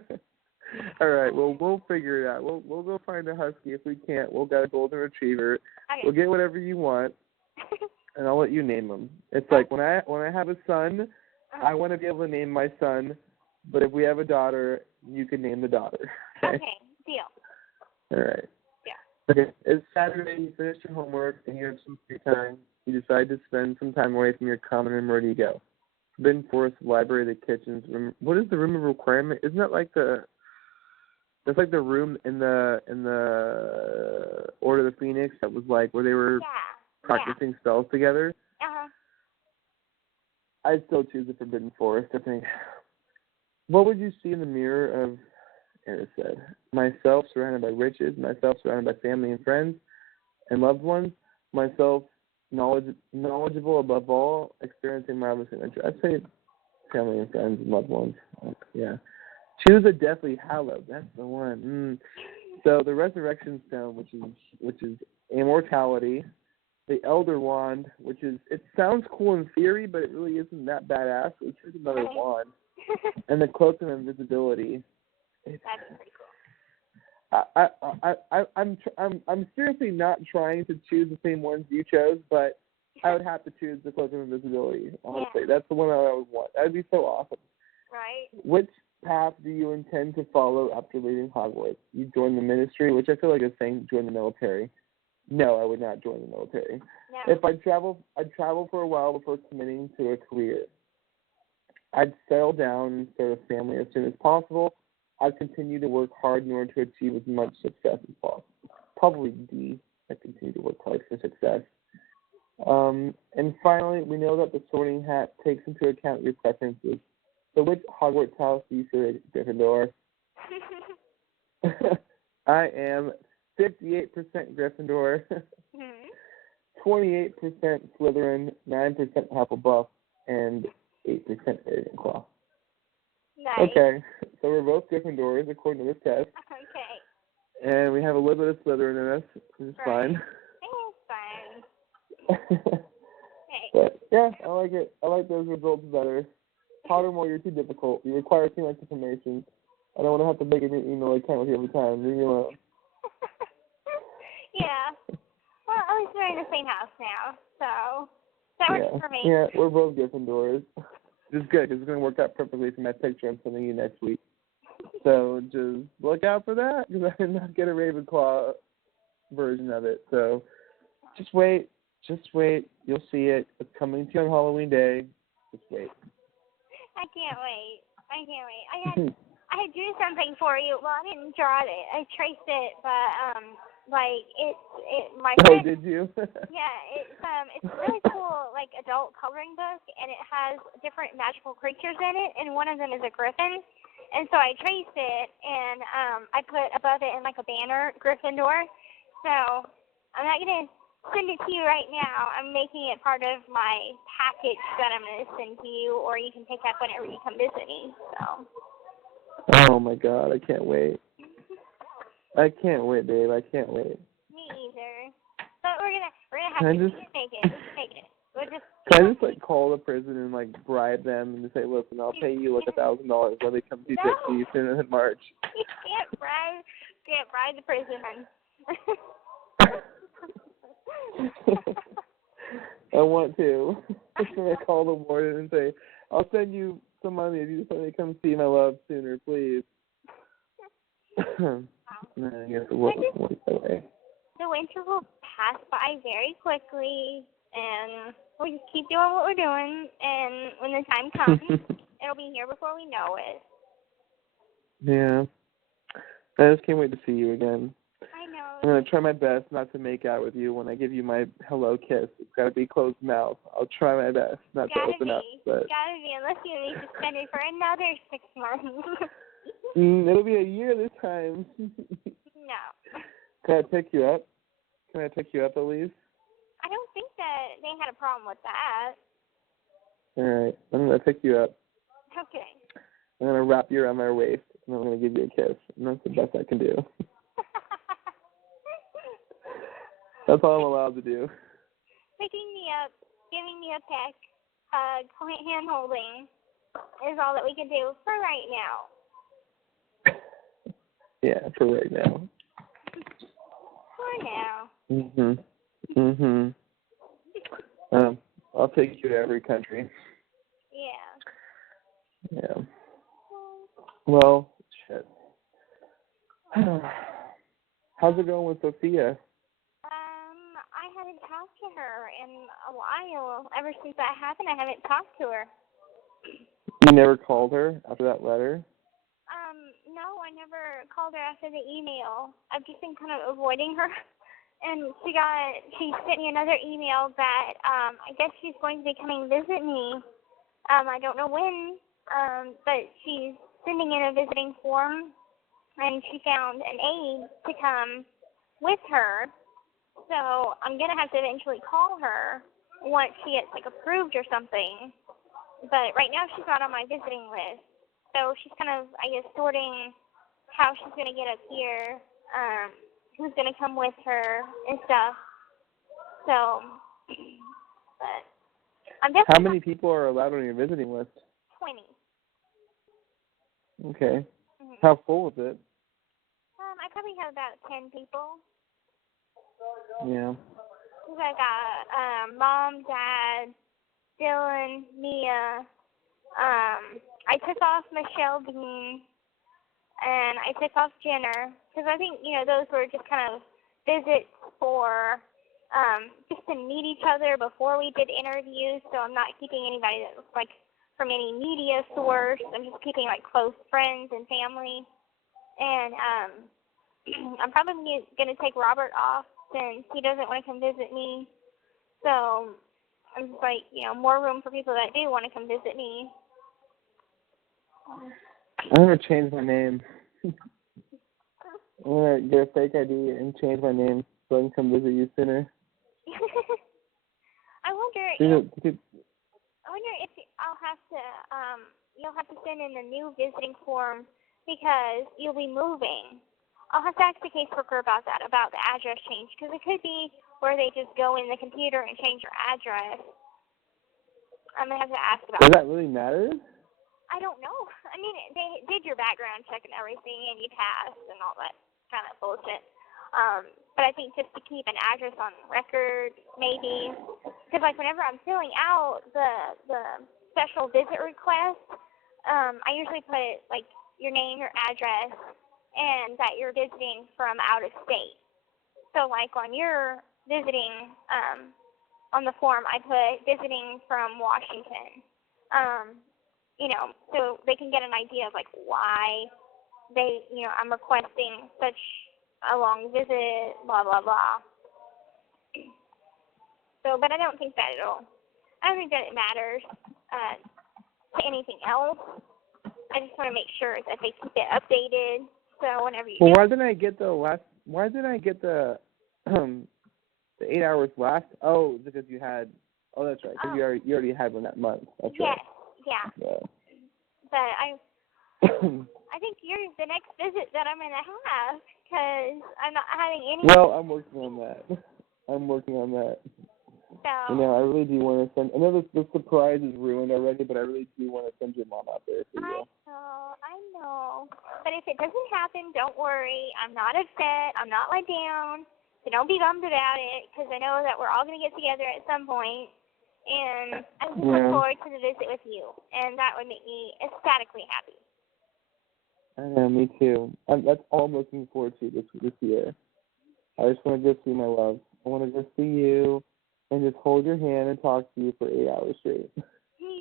All right, well, we'll figure it out. We'll go find a husky. If we can't, we'll get a golden retriever. Okay. We'll get whatever you want, and I'll let you name them. It's like when I have a son, I want to be able to name my son, but if we have a daughter, you can name the daughter. Okay, deal. All right. Yeah. Okay, it's Saturday. You finished your homework, and you have some free time. You decide to spend some time away from your common room. Where do you go? Forbidden Forest, library, the kitchens. What is the room of requirement? Isn't that like that's like the room in the Order of the Phoenix that was like where they were practicing spells together? I'd still choose the Forbidden Forest. I think. What would you see in the mirror of Erised? Myself surrounded by riches, myself surrounded by family and friends and loved ones, myself knowledgeable above all, experiencing marvelous adventure. I'd say family and friends and loved ones. Yeah. Choose a deathly hallowed. That's the one. So the Resurrection Stone, which is immortality. The Elder Wand, which is, it sounds cool in theory, but it really isn't that badass. It's just another wand. And the Cloak of Invisibility. That's pretty cool. I'm seriously not trying to choose the same ones you chose, but I would have to choose the Cloak of Invisibility. Honestly, that's the one I would want. That'd be so awesome. Right. Which path do you intend to follow after leaving Hogwarts? You join the Ministry, which I feel like is saying join the military. No, I would not join the military. No. If I'd travel for a while before committing to a career. I'd settle down and start a family as soon as possible. I'd continue to work hard in order to achieve as much success as possible. Probably D. I'd continue to work hard for success. And finally, we know that the Sorting Hat takes into account your preferences. So which Hogwarts house do you feel Gryffindor? I am 58% Gryffindor, 28% Slytherin, 9% Hufflepuff, and 8% Ravenclaw. Nice. Okay, so we're both Gryffindors according to this test. Okay. And we have a little bit of Slytherin in us, which is fine. It's fine. But yeah, I like it. I like those results better. Pottermore, you're too difficult. You require too much information. I don't want to have to make a new email account with you every time. Leave me alone. Yeah. Well, at least we're in the same house now, so that works for me. Yeah, we're both Gryffindors. Which is good, because it's going to work out perfectly for my picture I'm sending you next week. So just look out for that, because I did not get a Ravenclaw version of it. So just wait. You'll see it. It's coming to you on Halloween Day. Just wait. I can't wait. I had drew something for you. Well, I didn't draw it. I traced it, but my friend. Oh, did you? Yeah, it's a really cool adult coloring book, and it has different magical creatures in it, and one of them is a griffin. And so I traced it, and I put above it in a banner, Gryffindor. So I'm not gonna send it to you right now. I'm making it part of my package that I'm going to send to you, or you can pick up whenever you come visit me. So. Oh my God, I can't wait. I can't wait, babe. I can't wait. Me either. But we're gonna have to make it. We'll just. Can I just call the prison and bribe them and just say, listen, I'll pay you $1,000 when they come to Gypsy soon in March. You can't bribe the prison. I want to. I'm going to call the warden and say, I'll send you some money if you just let me come see my love sooner, please. I guess it won't work that way. The winter will pass by very quickly, and we'll just keep doing what we're doing, and when the time comes, it'll be here before we know it. Yeah. I just can't wait to see you again. I know. I'm going to try my best not to make out with you when I give you my hello kiss. It's got to be closed mouth. I'll try my best not to open up. But Gotta be, unless you need to spend it for another 6 months. It'll be a year this time. No. Can I pick you up? At least? I don't think that they had a problem with that. All right. I'm going to pick you up. Okay. I'm going to wrap you around my waist, and I'm going to give you a kiss. And that's the best I can do. That's all I'm allowed to do. Picking me up, giving me a peck, hug, hand holding is all that we can do for right now. Yeah, for right now. For now. I'll take you to every country. Yeah. Yeah. Well, shit. How's it going with Sophia? I haven't talked to her in a while. Ever since that happened, I haven't talked to her. You never called her after that letter? No, I never called her after the email. I've just been kind of avoiding her. And she sent me another email that I guess she's going to be coming visit me. I don't know when, but she's sending in a visiting form, and she found an aide to come with her. So I'm going to have to eventually call her once she gets approved or something. But right now she's not on my visiting list. So she's kind of, I guess, sorting how she's going to get up here, who's going to come with her and stuff. So, but I'm definitely... How many people are allowed on your visiting list? 20. Okay. Mm-hmm. How full is it? I probably probably have about 10 people. Yeah. I got Mom, Dad, Dylan, Mia. I took off Michelle Bean, and I took off Jenner, because I think, those were just kind of visits for just to meet each other before we did interviews, so I'm not keeping anybody that was, like, from any media source. I'm just keeping, like, close friends and family. And I'm probably going to take Robert off since he doesn't want to come visit me. So I'm just like, more room for people that do want to come visit me. I'm going to change my name. I'm going to get a fake ID and change my name so I can come visit you sooner. I wonder if I'll have to, you'll have to send in a new visiting form because you'll be moving. I'll have to ask the caseworker about that, about the address change, because it could be where they just go in the computer and change your address. I'm going to have to ask about that. Does that really matter? I don't know. I mean, they did your background check and everything, and you passed and all that kind of bullshit. But I think just to keep an address on record, maybe. Because, like, whenever I'm filling out the special visit request, I usually put, like, your name, your address, and that you're visiting from out of state. So, like, on your visiting, on the form, I put visiting from Washington. So they can get an idea of, like, why I'm requesting such a long visit, blah, blah, blah. So, but I don't think that it matters to anything else. I just want to make sure that they keep it updated. So whenever you why didn't I get the 8 hours last? Oh, because you had. Oh, that's right. Because you already had one that month. That's right. Yeah. But I think you're the next visit that I'm gonna have because I'm not having any. Well, I'm working on that. So. I really do want to send. I know the surprise is ruined already, but I really do want to send your mom out there for you. I know. But if it doesn't happen, don't worry. I'm not upset. I'm not let down. So don't be bummed about it, because I know that we're all going to get together at some point. And I just look forward to the visit with you. And that would make me ecstatically happy. I know, me too. That's all I'm looking forward to this year. I just want to go see my love. I want to go see you and just hold your hand and talk to you for 8 hours straight.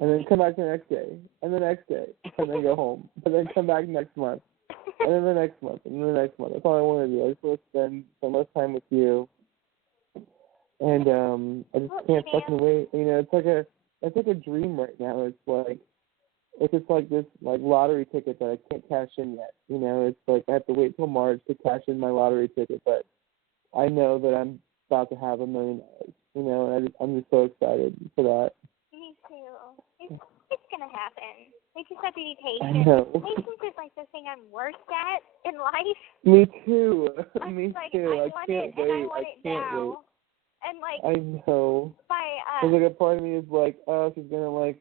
And then come back the next day, and the next day, and then go home. And then come back next month, and then the next month, and then the next month. That's all I want to do. I just want to spend so much time with you. And I just can't fucking wait. It's like a dream right now. It's just like this lottery ticket that I can't cash in yet. It's like I have to wait till March to cash in my lottery ticket, but I know that I'm about to have $1 million. And I'm just so excited for that. Me too. It's gonna happen. We just have to be patient. I know. Patience is like the thing I'm worst at in life. Me too. Me too. I can't wait. I want it now. And I know. Because a part of me is like, oh, she's gonna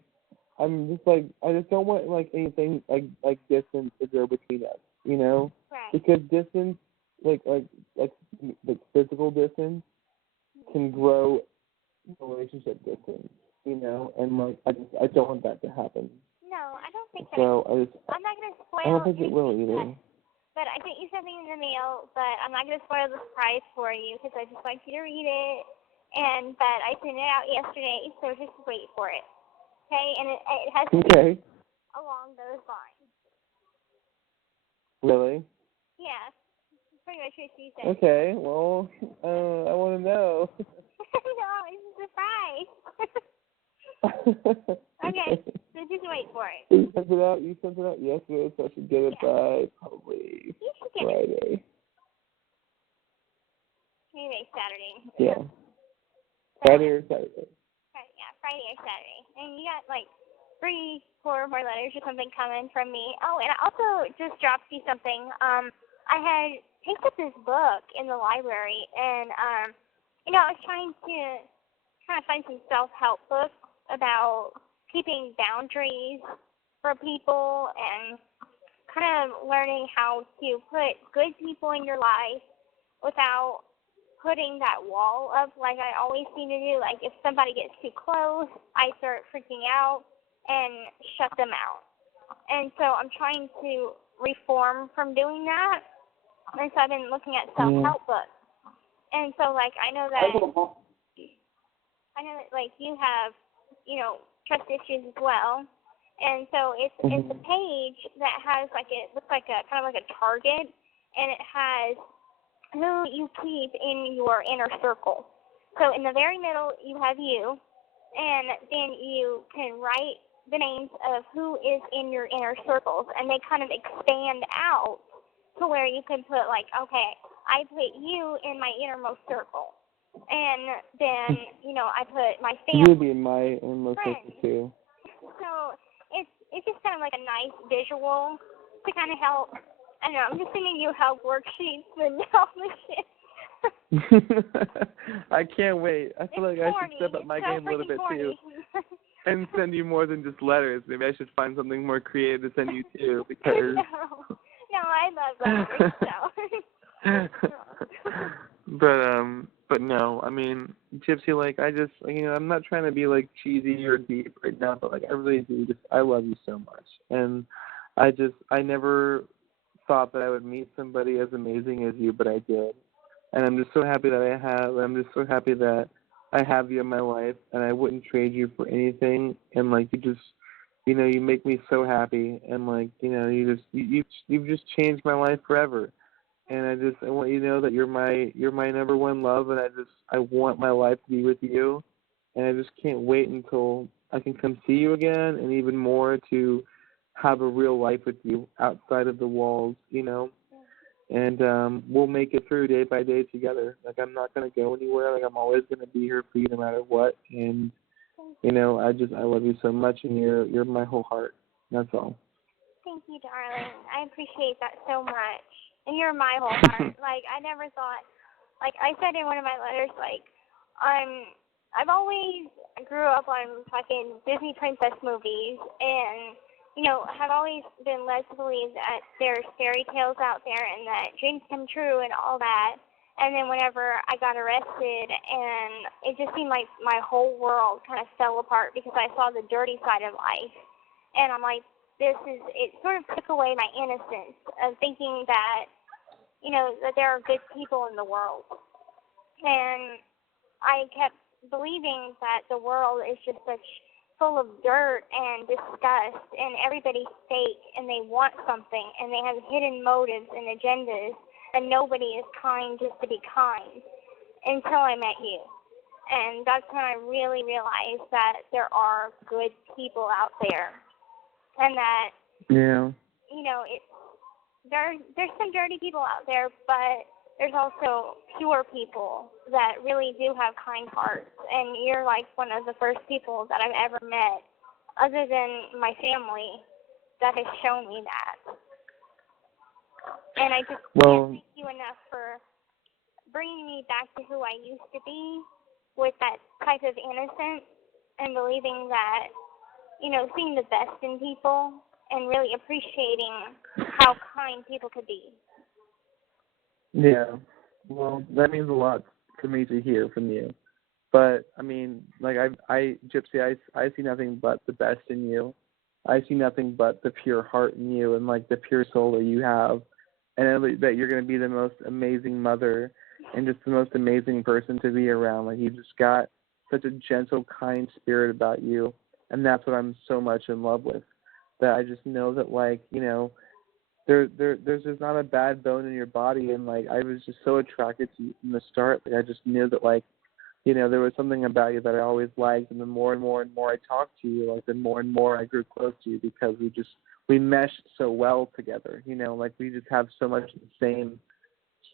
I'm just I just don't want anything like distance to grow between us, Right. Because distance, like physical distance, can grow relationship distance, and I don't want that to happen. No, I don't think that. So I'm not gonna spoil. I don't think it will either. But I think you sent me in the mail, but I'm not gonna spoil the surprise for you because I just want you to read it. But I sent it out yesterday, so just wait for it. Okay, and it has to be along those lines. Really? Yeah, pretty much what she said. Okay, well, I want to know. No, it's a surprise. Okay, so just wait for it. You sent it out yesterday, so I should get it by probably Friday. Maybe Saturday. Yeah. Friday or Saturday. Friday or Saturday. And you got 3-4 more letters or something coming from me. Oh, and I also just dropped you something. I had picked up this book in the library, and I was trying to kind of find some self-help books about keeping boundaries for people and kind of learning how to put good people in your life without putting that wall up like I always seem to do. Like, if somebody gets too close, I start freaking out and shut them out. And so I'm trying to reform from doing that. And so I've been looking at self-help books. And so, like, I know that, like, you have, you know, trust issues as well. And so it's a page that has, like, it looks like a kind of like a target, and it has who you keep in your inner circle. So in the very middle, you have you, and then you can write the names of who is in your inner circles, and they kind of expand out to where you can put, like, okay, I put you in my innermost circle, and then, you know, I put my family. You'll be in my innermost circle too. So it's just kind of like a nice visual to kind of help. I don't know, I'm just sending you help worksheets and all this shit. I can't wait. I feel like I should step up my game a little bit too. And send you more than just letters. Maybe I should find something more creative to send you too, because No, I love letters, so. But no, I mean, Gypsy, like, I just, you know, I'm not trying to be, like, cheesy or deep right now, but, like, I really do just, I love you so much. And I never thought that I would meet somebody as amazing as you, but I did. And I'm just so happy that I'm just so happy that I have you in my life, and I wouldn't trade you for anything. And, like, you just, you know, you make me so happy. And, like, you know, you've just changed my life forever. And I want you to know that you're my number one love, and I want my life to be with you. And I just can't wait until I can come see you again, and even more to have a real life with you outside of the walls, you know. And we'll make it through day by day together. Like, I'm not going to go anywhere. Like, I'm always going to be here for you no matter what. And, you know, I love you so much, and you're my whole heart. That's all. Thank you, darling. I appreciate that so much. And you're my whole heart. Like, I never thought, like I said in one of my letters, like, I've always grew up on fucking Disney princess movies, and, you know, have always been led to believe that there's fairy tales out there and that dreams come true and all that. And then whenever I got arrested, and it just seemed like my whole world kind of fell apart because I saw the dirty side of life. And I'm like, it sort of took away my innocence of thinking that, you know, that there are good people in the world. And I kept believing that the world is just such full of dirt and disgust, and everybody's fake, and they want something, and they have hidden motives and agendas, and nobody is kind just to be kind, until I met you. And that's when I really realized that there are good people out there. And that, yeah, you know, there's some dirty people out there, but there's also pure people that really do have kind hearts. And you're like one of the first people that I've ever met, other than my family, that has shown me that. And I just can't thank you enough for bringing me back to who I used to be, with that type of innocence and believing that, you know, seeing the best in people and really appreciating how kind people could be. Yeah. Well, that means a lot for me to hear from you. But, I mean, like, Gypsy, I see nothing but the best in you. I see nothing but the pure heart in you, and, like, the pure soul that you have. And that you're going to be the most amazing mother and just the most amazing person to be around. Like, you've just got such a gentle, kind spirit about you. And that's what I'm so much in love with. That I just know that, like, you know, there's just not a bad bone in your body. And, like, I was just so attracted to you from the start. Like, I just knew that, like, you know, there was something about you that I always liked. And the more and more and more I talked to you, like, the more and more I grew close to you, because we meshed so well together. You know, like, we just have so much the same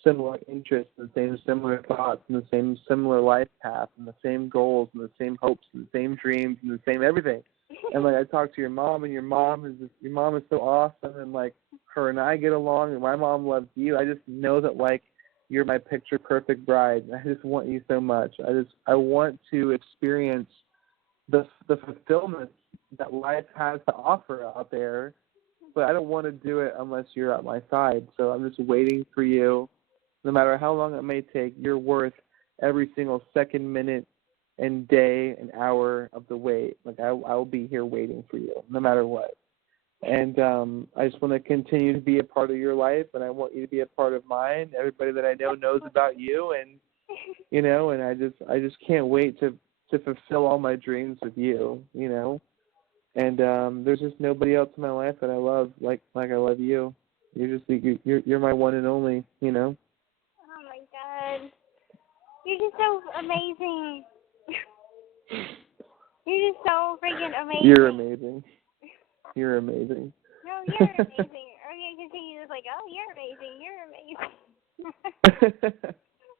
similar interests, the same similar thoughts, and the same similar life path, and the same goals, and the same hopes, and the same dreams, and the same everything. And, like, I talked to your mom, and your mom is so awesome, and, like, her and I get along, and my mom loves you. I just know that, like, you're my picture perfect bride. I just want you so much. I want to experience the fulfillment that life has to offer out there, but I don't want to do it unless you're at my side. So I'm just waiting for you. No matter how long it may take, you're worth every single second, minute, and day and hour of the wait. Like I'll be here waiting for you, no matter what. And I just want to continue to be a part of your life, and I want you to be a part of mine. Everybody that I know knows about you, and you know, and I just can't wait to fulfill all my dreams with you, you know. And there's just nobody else in my life that I love like I love you. You're my one and only, you know. Oh my God, you're just so amazing. You're just so freaking amazing. You're amazing. You're amazing. No, you're amazing. Or you can see you just like, oh, you're amazing. You're amazing.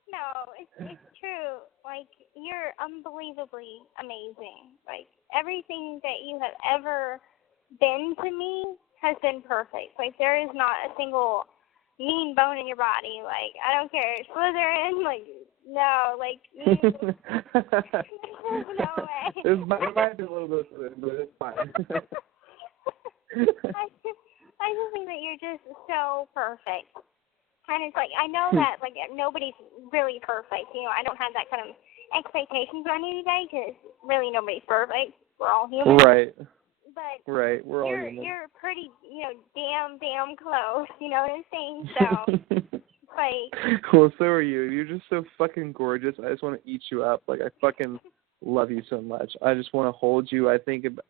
No, it's true. Like, you're unbelievably amazing. Like, everything that you have ever been to me has been perfect. Like, there is not a single mean bone in your body. Like, I don't care. Slytherin, like, no, like, no way. It might be a little bit of it, but it's fine. I just think that you're just so perfect. And it's like, I know that, like, nobody's really perfect. You know, I don't have that kind of expectations on you today because really nobody's perfect. We're all human. Right. But right, we're all human. You're pretty, you know, damn close. You know what I'm saying? So, like. Well, so are you. You're just so fucking gorgeous. I just want to eat you up. Like, I fucking love you so much. I just want to hold you. I think about,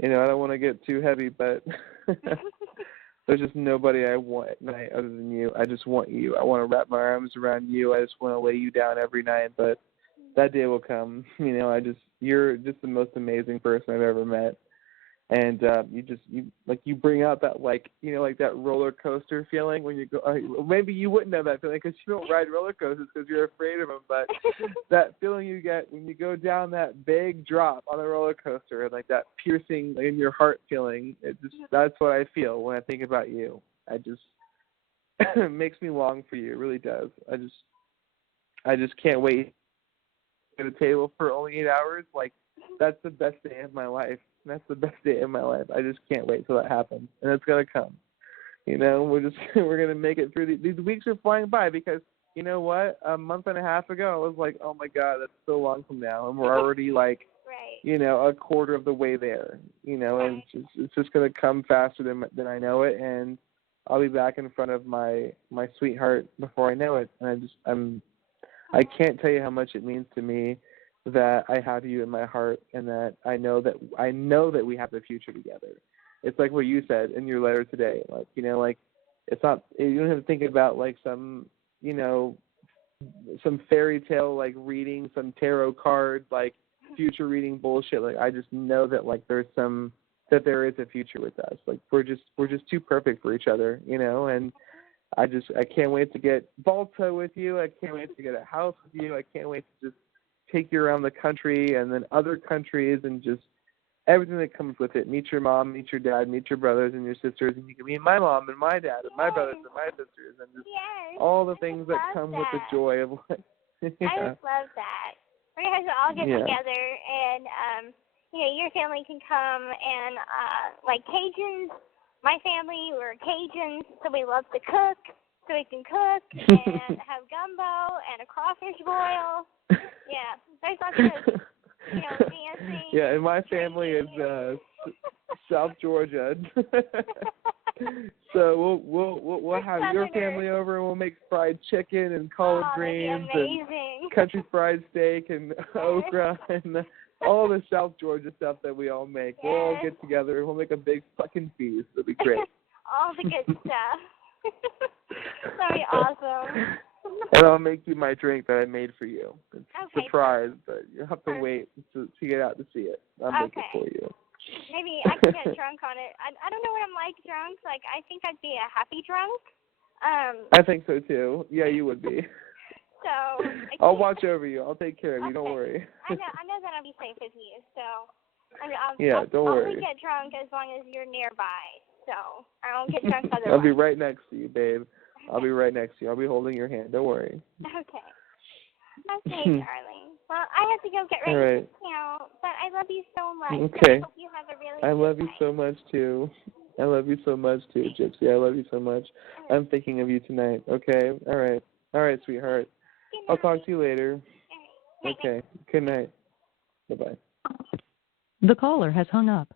you know, I don't want to get too heavy, but there's just nobody I want at night other than you. I just want you. I want to wrap my arms around you. I just want to lay you down every night, but that day will come. You know, you're just the most amazing person I've ever met. And you bring out that, like, you know, like that roller coaster feeling when you go. Maybe you wouldn't have that feeling because you don't ride roller coasters because you're afraid of them. But that feeling you get when you go down that big drop on the roller coaster, like that piercing in your heart feeling, that's what I feel when I think about you. It makes me long for you. It really does. I just can't wait at a table for only 8 hours. Like, that's the best day of my life. That's the best day of my life. I just can't wait till that happens, and it's gonna come. You know, we're gonna make it through. These weeks are flying by because you know what? A month and a half ago, I was like, oh my God, that's so long from now, and we're already like, right. You know, a quarter of the way there. You know, and it's just gonna come faster than I know it, and I'll be back in front of my sweetheart before I know it. And I can't tell you how much it means to me that I have you in my heart, and that I know that we have a future together. It's like what you said in your letter today. Like, you know, like it's not, you don't have to think about like some, you know, some fairy tale like reading, some tarot card like future reading bullshit. Like, I just know that like there is a future with us. Like, we're just too perfect for each other, you know. And I can't wait to get Balto with you. I can't wait to get a house with you. I can't wait to just take you around the country and then other countries and just everything that comes with it. Meet your mom, meet your dad, meet your brothers and your sisters, and you can meet my mom and my dad and my brothers and my sisters, and just all the things that come with the joy of life. Yeah. I just love that. We're going to all get together, and you know, your family can come, and like Cajuns, my family, we're Cajuns, so we love to cook, so we can cook and have gumbo and a crawfish boil. Yeah, there's lots of, you know, dancing. Yeah, and my family is South Georgia. So we'll have your family over, and we'll make fried chicken and collard greens and country fried steak and okra and all the South Georgia stuff that we all make. Yes. We'll all get together and we'll make a big fucking feast. It'll be great. All the good stuff. That'll be awesome. And I'll make you my drink that I made for you. It's a surprise, but you'll have to wait to get out to see it. I'll make it for you. Maybe I can get drunk on it. I don't know what I'm like drunk. Like, I think I'd be a happy drunk. I think so too. Yeah, you would be. So I'll watch over you. I'll take care of you. Don't worry. I know that I'll be safe with you. So don't worry. I'll only get drunk as long as you're nearby. So I won't get drunk otherwise. I'll be right next to you, babe. I'll be right next to you. I'll be holding your hand. Don't worry. Okay, darling. Well, I have to go get ready to count, but I love you so much. Okay. I hope you have a really I good love night. you so much too. I love you so much, too, Gypsy. I love you so much. I'm thinking of you tonight, okay? All right. All right, sweetheart. I'll talk to you later. Okay. Good night. Bye-bye. The caller has hung up.